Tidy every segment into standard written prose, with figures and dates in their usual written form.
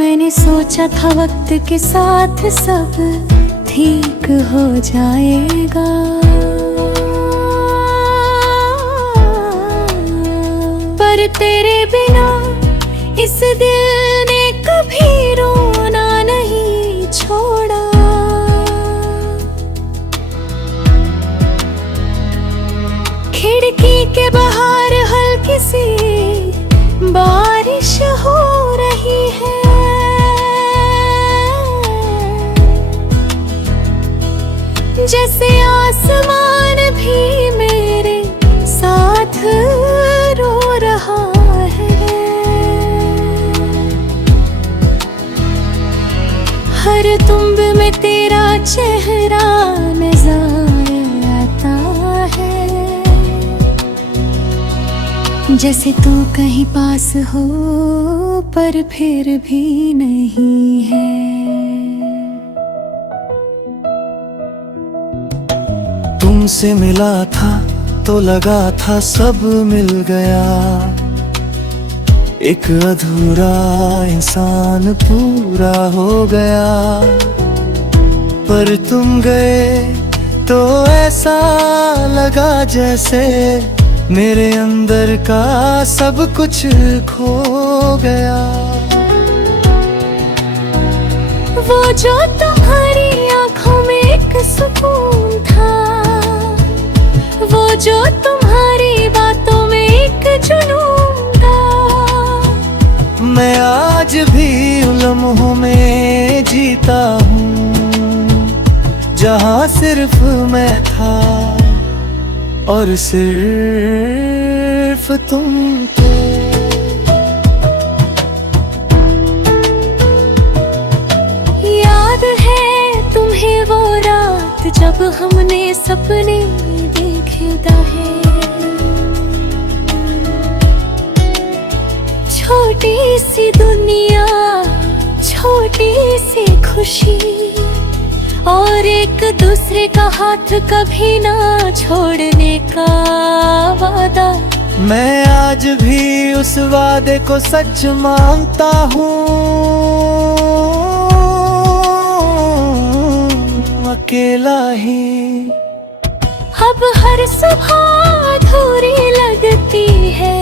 मैंने सोचा था वक्त के साथ सब ठीक हो जाएगा, पर तेरे बिना इस दिल ने कभी रोना नहीं छोड़ा। खिड़की के बाहर हल्की सी बारिश हो रही है, जैसे आसमान भी मेरे साथ रो रहा है। हर तुम्ब में तेरा चेहरा नजर आता है, जैसे तू कहीं पास हो पर फिर भी नहीं है। तुमसे मिला था तो लगा था सब मिल गया, एक अधूरा इंसान पूरा हो गया। पर तुम गए तो ऐसा लगा जैसे मेरे अंदर का सब कुछ खो गया। वो जो तुम्हारी आंखों में एक सुकून था, वो जो तुम्हारी बातों में एक जुनून था, मैं आज भी उन लम्हों में जीता हूँ जहाँ सिर्फ मैं था और सिर्फ तुम थे। याद है तुम्हें वो रात जब हमने सपने देखे थे, छोटी सी दुनिया, छोटी सी खुशी और एक दूसरे का हाथ कभी ना छोड़ने का वादा। मैं आज भी उस वादे को सच मानता हूँ, अकेला ही। अब हर सुबह अधूरी लगती है,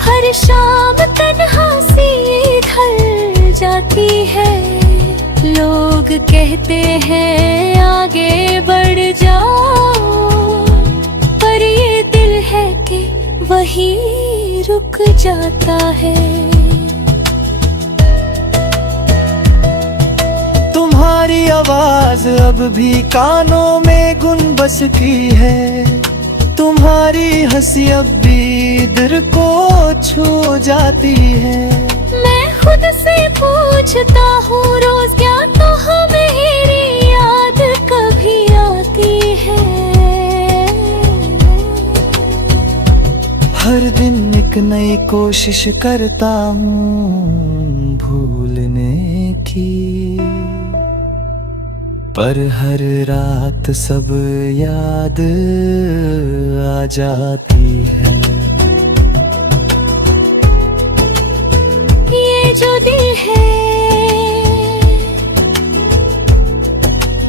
हर शाम तन्हा सी ढल जाती है। लोग कहते हैं आगे बढ़ जाओ, पर ये दिल है कि वहीं रुक जाता है। तुम्हारी आवाज अब भी कानों में गुन बसती है, तुम्हारी हंसी अब भी दिल को छू जाती है। मैं खुद से पूछता हूँ रोज क्या तो मेरी याद कभी आती है। हर दिन एक नई कोशिश करता हूँ भूलने की, पर हर रात सब याद आ जाती है। ये जो दिल है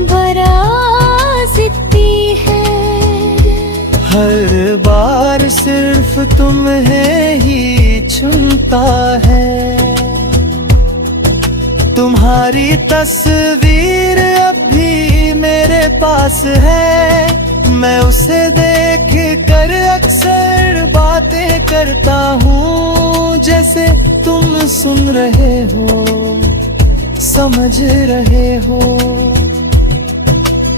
बड़ा जिद्दी है, हर बार सिर्फ तुम्हें ही चुनता है। तुम्हारी तस्वीर अब भी मेरे पास है, मैं उसे देख कर अक्सर बातें करता हूँ, जैसे तुम सुन रहे हो, समझ रहे हो।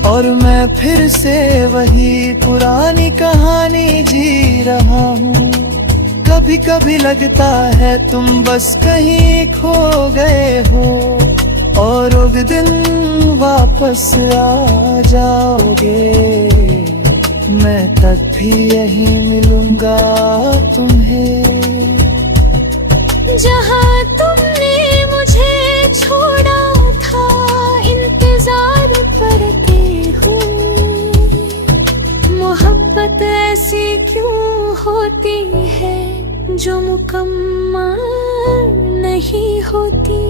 और मैं फिर से वही पुरानी कहानी जी रहा हूँ। कभी कभी लगता है तुम बस कहीं खो गए हो, और एक दिन वापस आ जाओगे, मैं तब भी यहीं मिलूंगा तुम्हें। जहाँ तुमने मुझे छोड़ा था इंतजार करते हूँ। मोहब्बत ऐसी क्यों होती है जो मुकम्मल नहीं होती।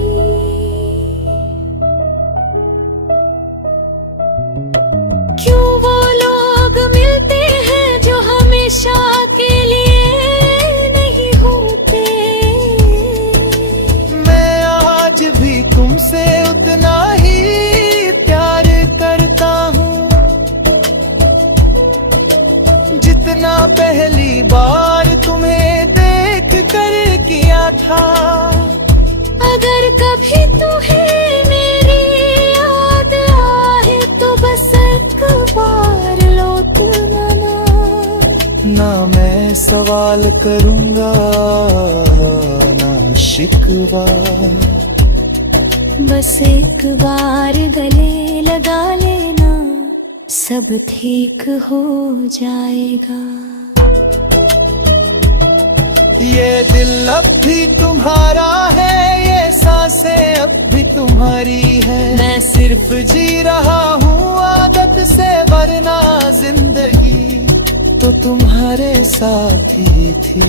क्यों वो लोग मिलते हैं जो हमेशा के लिए नहीं होते। मैं आज भी तुमसे उतना ही प्यार करता हूँ जितना पहली बार तुम्हें देख कर किया था। अगर कभी तुम्हें मेरी याद आए तो बस एक बार लौट आना। ना मैं सवाल करूँगा ना शिकवा, बस एक बार गले लगा लेना, सब ठीक हो जाएगा। ये दिल अब भी तुम्हारा है, ये सांसें अब भी तुम्हारी है। मैं सिर्फ जी रहा हूँ आदत से, वरना जिंदगी तो तुम्हारे साथ ही थी।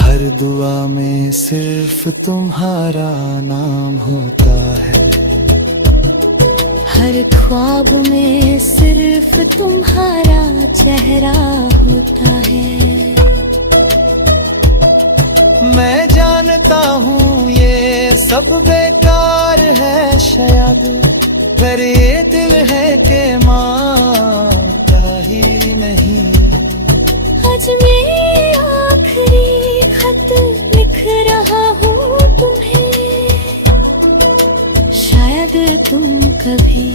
हर दुआ में सिर्फ तुम्हारा नाम होता है, हर ख्वाब में सिर्फ तुम्हारा चेहरा होता है। मैं जानता हूँ ये सब बेकार है शायद, पर ये दिल है कि मानता ही नहीं। आज मैं आखिरी खत लिख रहा हूँ तुम्हें, शायद तुम कभी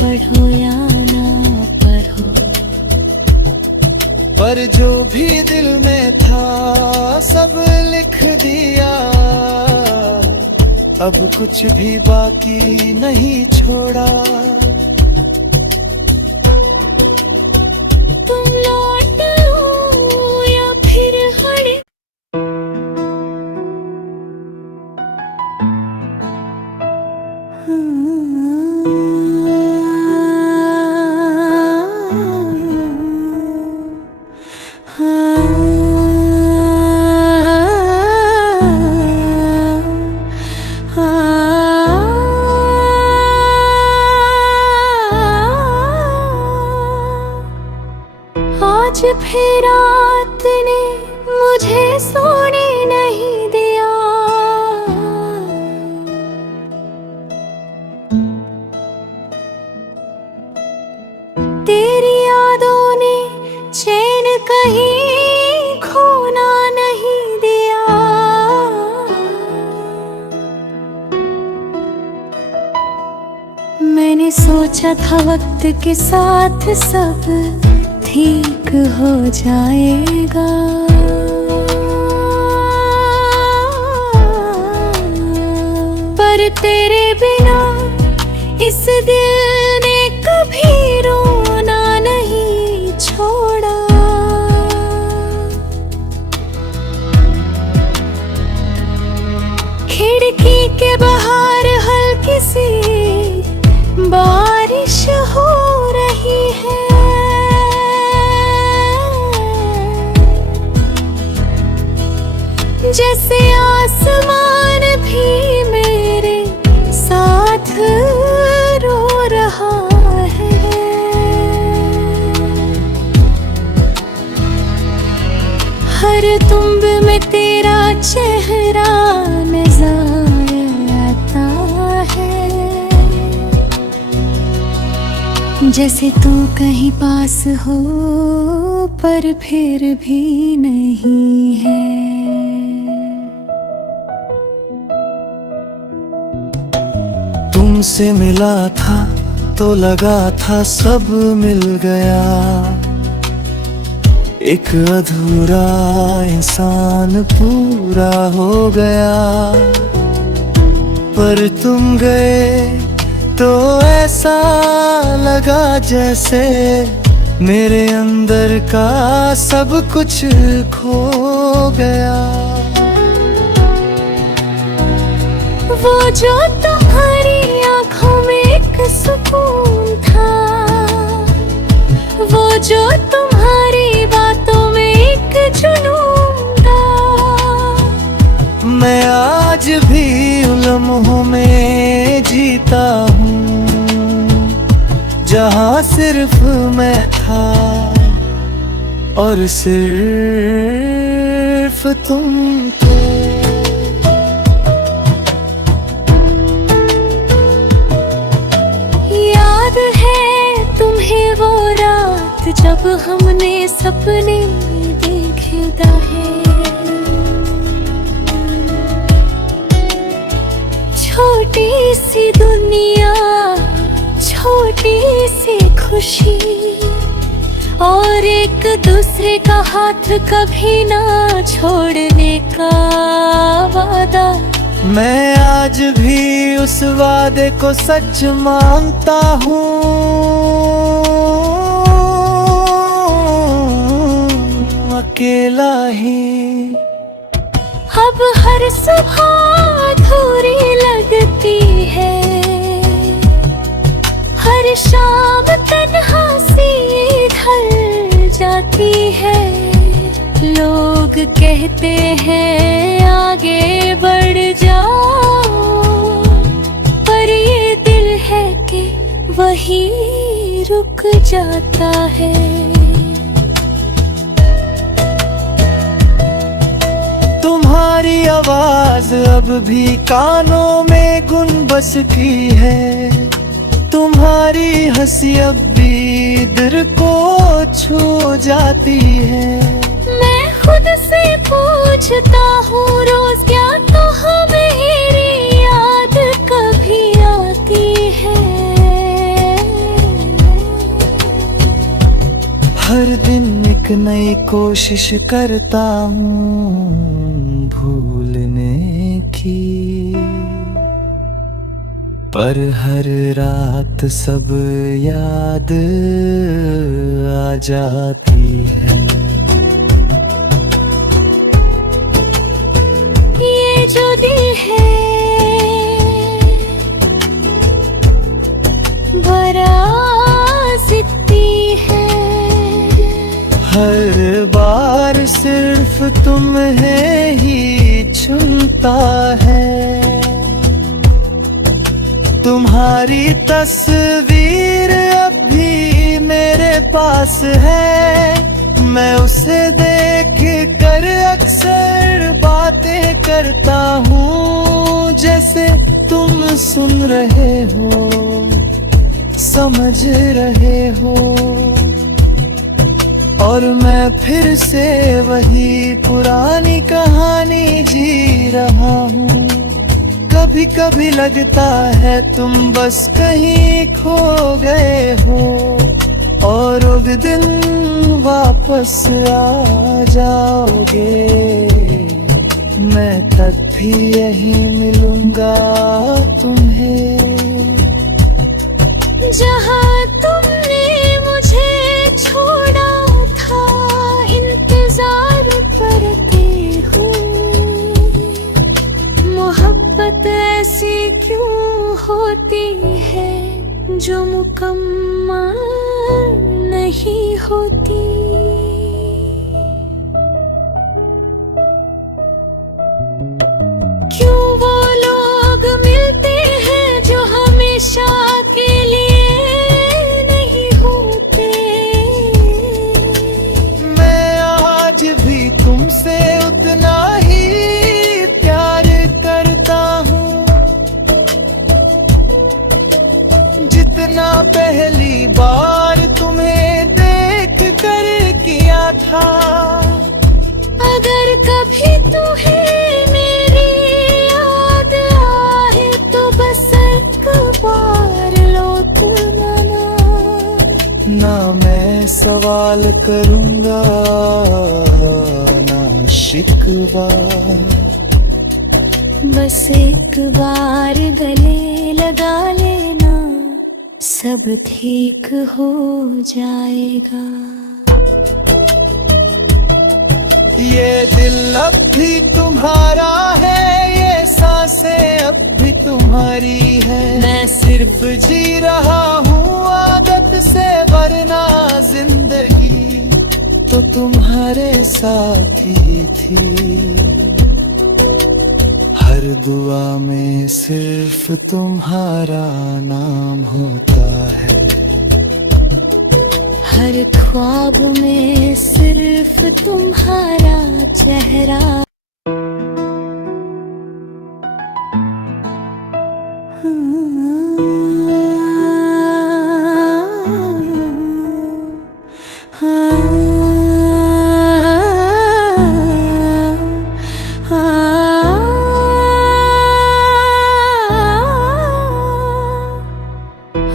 पढ़ो या ना पढ़ो। पर जो भी दिल में था सब लिख दिया, अब कुछ भी बाकी नहीं छोड़ा। तुम लौट आओ या फिर हट। आज फिर रात ने मुझे सोने नहीं दिया। तेरी यादों ने चैन कहीं खोना नहीं दिया। मैंने सोचा था वक्त के साथ सब ठीक हो जाएगा, पर तेरे बिना इस दिल ने कभी रोना नहीं छोड़ा। खिड़की के बाहर हल्की सी बारिश हो रही है। जैसे आसमान भी मेरे साथ रो रहा है। हर तुम्ब में तेरा चेहरा नजर आता है, जैसे तू कहीं पास हो पर फिर भी नहीं है। तुमसे मिला था तो लगा था सब मिल गया, एक अधूरा इंसान पूरा हो गया। पर तुम गए तो ऐसा लगा जैसे मेरे अंदर का सब कुछ खो गया। वो जो तुम्हारी आँखों में एक सुकून था, वो जो तुम्हारी बातों में एक जुनून था, जीता हूँ जहाँ सिर्फ मैं था और सिर्फ तुम थे। याद है तुम्हें वो रात जब हमने सपने देखे दाहे, छोटी सी दुनिया, छोटी सी खुशी और एक दूसरे का हाथ कभी ना छोड़ने का वादा। मैं आज भी उस वादे को सच मानता हूँ, अकेला ही। अब हर सुबह अधूरी लगती है, हर शाम तन्हा सी ढल जाती है। लोग कहते हैं आगे बढ़ जाओ, पर ये दिल है कि वही रुक जाता है। तुम्हारी आवाज अब भी कानों में गुन बसती है, तुम्हारी हंसी अब भी दिल को छू जाती है। मैं खुद से पूछता हूँ रोज क्या तो मेरी याद कभी आती है। हर दिन एक नई कोशिश करता हूँ भूलने की, पर हर रात सब याद आ जाती है। ये जो दिल है बड़ा जिद्दी है, हर बार सिर्फ तुम्हें ही चुनता है। तुम्हारी तस्वीर अब भी मेरे पास है, मैं उसे देख कर अक्सर बातें करता हूँ, जैसे तुम सुन रहे हो, समझ रहे हो। और मैं फिर से वही पुरानी कहानी जी रहा हूँ। कभी कभी लगता है तुम बस कहीं खो गए हो, और एक दिन वापस आ जाओगे। मैं तब भी यहीं मिलूंगा तुम्हें, जहाँ तुमने मुझे छोड़ा था इंतजार करती हूँ। मोहब्बत ऐसी क्यों होती है जो मुकम्मल नहीं होती। क्यों वो लोग मिलते हैं जो हमेशा के लिए नहीं होते। मैं आज भी तुमसे उतना ही प्यार करता हूँ जितना पहली बार तुम्हें देख कर किया था। अगर कभी तुम्हें मेरी याद आए तो बस एक बार लो तुम मना। ना मैं सवाल करूँगा ना शिकवा, बस एक बार गले लगा लेना, सब ठीक हो जाएगा। ये दिल अब भी तुम्हारा है, ये सांसें अब भी तुम्हारी है। मैं सिर्फ जी रहा हूँ आदत से, वरना जिंदगी तो तुम्हारे साथ ही थी। हर दुआ में सिर्फ तुम्हारा नाम होता है, हर ख्वाब में सिर्फ तुम्हारा चेहरा।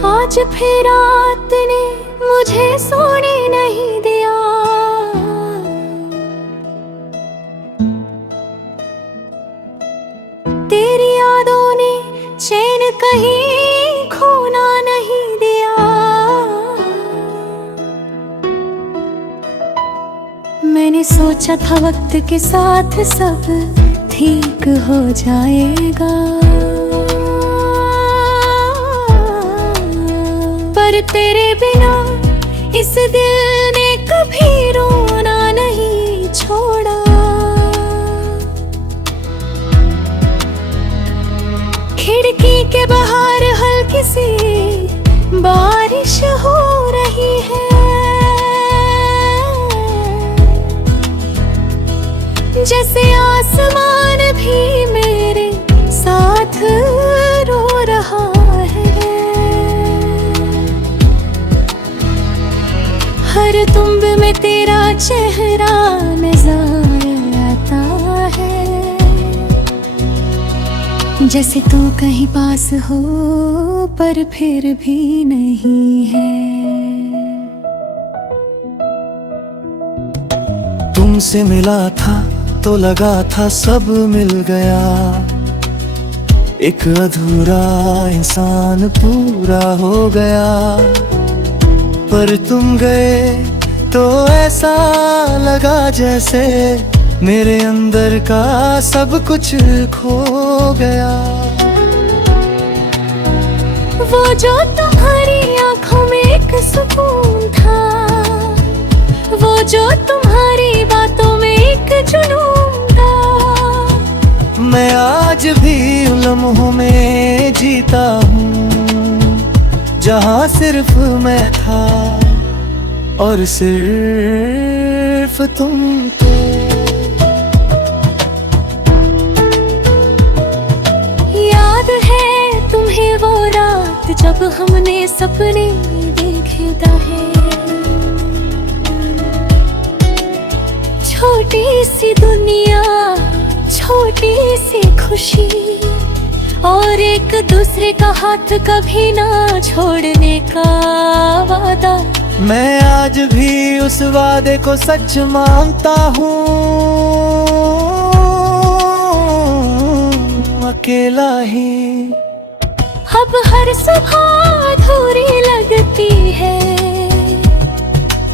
आज फिर रात ने मुझे सोने नहीं दिया, तेरी यादों ने चैन कहीं खोना नहीं दिया। मैंने सोचा था वक्त के साथ सब ठीक हो जाएगा, पर तेरे बिना इस दिल ने कभी रोना नहीं छोड़ा। खिड़की के बाहर हल्की सी बारिश हो रही है, जैसे आसमान भी मेरे साथ रो रहा है। हर तुंब में तेरा चेहरा नजर आता है, जैसे तू कहीं पास हो पर फिर भी नहीं है। तुमसे मिला था तो लगा था सब मिल गया, एक अधूरा इंसान पूरा हो गया। पर तुम गए तो ऐसा लगा जैसे मेरे अंदर का सब कुछ खो गया। वो जो तुम्हारी आंखों में एक सुकून था, वो जो तुम्हारी बातों में एक जुनून था, मैं आज भी उन लम्हों में जीता हूँ जहाँ सिर्फ मैं था और सिर्फ तुम थे। याद है तुम्हें वो रात जब हमने सपने देखे थे, छोटी सी दुनिया, छोटी सी खुशी और एक दूसरे का हाथ कभी ना छोड़ने का वादा। मैं आज भी उस वादे को सच मानता हूँ, अकेला ही। अब हर सुबह अधूरी लगती है,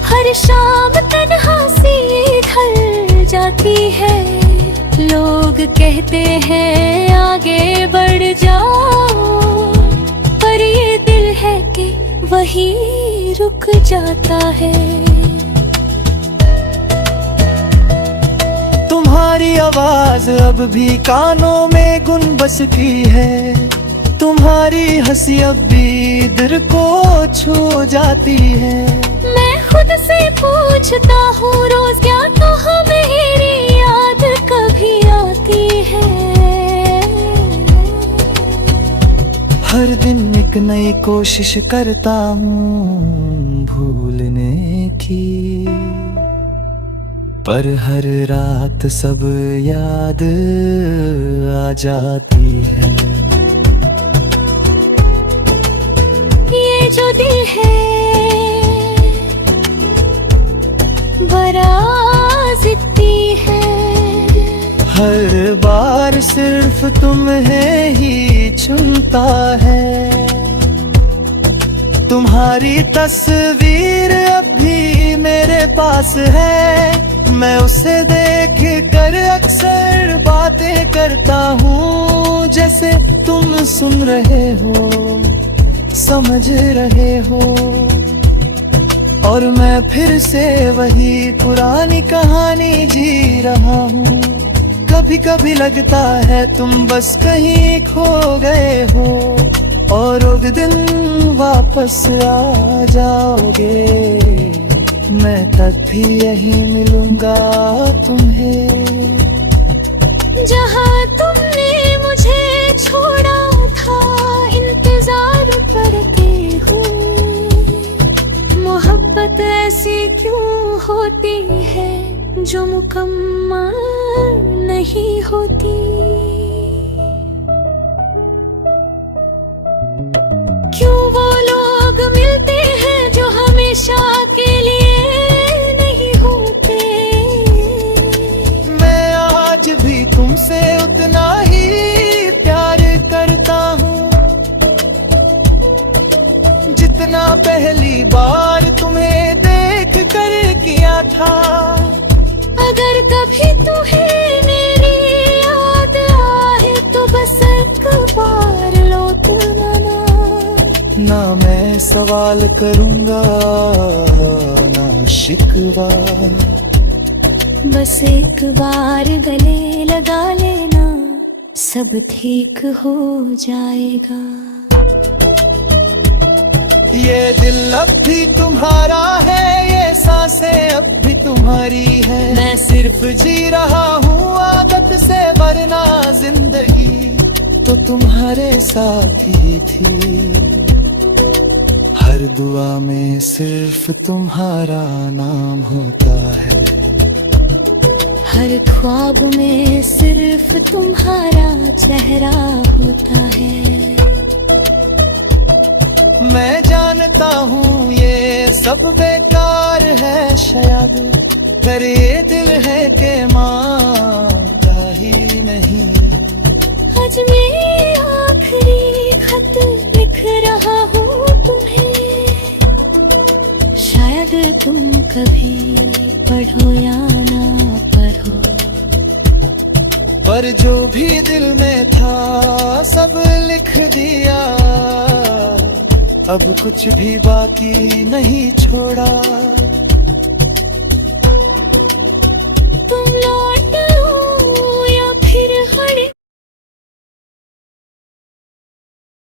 हर शाम तन्हा सी ढल जाती है। लोग कहते हैं आगे बढ़ जाओ, पर ये दिल है कि वही रुक जाता है। तुम्हारी आवाज अब भी कानों में गुन बसती है, तुम्हारी हंसी अब भी दिल को छू जाती है। मैं खुद से पूछता हूँ रोज क्या तो मेरी याद कभी आती है। हर दिन एक नई कोशिश करता हूँ भूलने की, पर हर रात सब याद आ जाती है। ये जो दिल है बड़ा जिद्दी है, हर बार सिर्फ तुम्हें ही चुनता है। तुम्हारी तस्वीर अब भी मेरे पास है, मैं उसे देख कर अक्सर बातें करता हूँ। जैसे तुम सुन रहे हो, समझ रहे हो, और मैं फिर से वही पुरानी कहानी जी रहा हूँ। कभी कभी कभी लगता है तुम बस कहीं खो गए हो, और एक दिन वापस आ जाओगे। मैं तब भी यही मिलूंगा तुम्हें, जहाँ तुमने मुझे छोड़ा था इंतजार करते हुए। मोहब्बत ऐसी क्यों होती है जो मुकम्मल नहीं होती। क्यों वो लोग मिलते हैं जो हमेशा के लिए नहीं होते। मैं आज भी तुमसे उतना ही प्यार करता हूँ, जितना पहली बार तुम्हें देख कर किया था। अगर कभी तुम्हें मेरी याद आए तो बस एक बार लौट आना। ना मैं सवाल करूंगा ना शिकवा, बस एक बार गले लगा लेना, सब ठीक हो जाएगा। ये दिल अब भी तुम्हारा है, ये सांसें अब भी तुम्हारी है। मैं सिर्फ जी रहा हूँ आदत से, वरना जिंदगी तो तुम्हारे साथ ही थी। हर दुआ में सिर्फ तुम्हारा नाम होता है, हर ख्वाब में सिर्फ तुम्हारा चेहरा होता है। मैं जानता हूँ ये सब बेकार है शायद, पर ये दिल है कि मानता ही नहीं। आज मैं आखिरी खत लिख रहा हूँ तुम्हें, शायद तुम कभी पढ़ो या ना पढ़ो। पर जो भी दिल में था सब लिख दिया, अब कुछ भी बाकी नहीं छोड़ा।